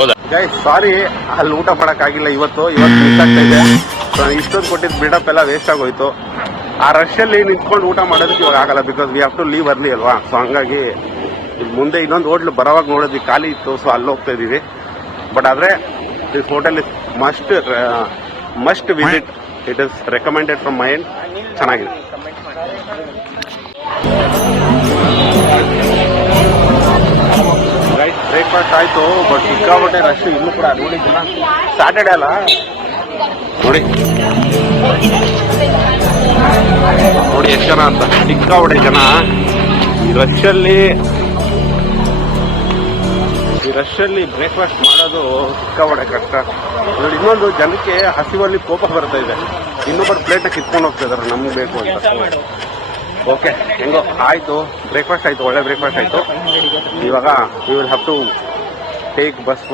ಹೌದಾ ಗೈಸ್ ಸಾರಿ, ಅಲ್ಲಿ ಊಟ ಮಾಡೋಕ್ಕಾಗಿಲ್ಲ. ಇವತ್ತು ಮಿಸ್ ಆಗ್ತಾ ಇದೆ. ಇಷ್ಟೊಂದು ಕೊಟ್ಟಿದ್ದು ಬಿಲ್ಡಪ್ ಎಲ್ಲ ವೇಸ್ಟ್ ಆಗೋಯ್ತು. ಆ ರಶಲ್ಲಿ ನಿಂತ್ಕೊಂಡು ಊಟ ಮಾಡೋದಕ್ಕೆ ಇವಾಗ ಆಗಲ್ಲ, because we have to leave early ಅಲ್ವಾ. ಸೊ ಹಂಗಾಗಿ ಮುಂದೆ ಇನ್ನೊಂದು ಹೋಟ್ಲು ಬರೋವಾಗ ನೋಡಿದ್ವಿ ಖಾಲಿ ಇತ್ತು, ಸೊ ಅಲ್ಲಿ ಹೋಗ್ತಾ ಇದೀವಿ. ಬಟ್ ಆದರೆ this hotel is must visit. It is recommended from my end. ಚೆನ್ನಾಗಿದೆ. ಬ್ರೇಕ್ಫಾಸ್ಟ್ ಆಯಿತು, ಬಟ್ ಸಿಕ್ಕಾಪಟ್ಟೆ ರಶ್ ಇನ್ನೂ ಕೂಡ ನೋಡಿದ್ದಿಲ್ಲ. ಸ್ಯಾಟರ್ಡೆ ಅಲ್ಲ ನೋಡಿ ಎಷ್ಟು ಜನ ಅಂತ, ಸಿಕ್ಕಾಪಟ್ಟೆ ಜನ. ಈ ರಶಲ್ಲಿ ಬ್ರೇಕ್ಫಾಸ್ಟ್ ಮಾಡೋದು ಸಿಕ್ಕಾಪಟ್ಟೆ ಕಷ್ಟ. ನೋಡಿ, ಇನ್ನೊಂದು ಜನಕ್ಕೆ ಹಸಿವಲ್ಲಿ ಕೋಪ ಬರ್ತಾ ಇದೆ. ಇನ್ನೊಬ್ಬರು ಪ್ಲೇಟ ಕಿತ್ಕೊಂಡು ಹೋಗ್ತಾ ಇದಾರೆ ನಮ್ಗೆ ಬೇಕು ಅಂತ. ಓಕೆ, ಹೆಂಗೋ ಆಯಿತು, ಬ್ರೇಕ್ಫಾಸ್ಟ್ ಆಯಿತು, ಒಳ್ಳೆ ಬ್ರೇಕ್ಫಾಸ್ಟ್ ಆಯಿತು. ಇವಾಗ we will have to take bus.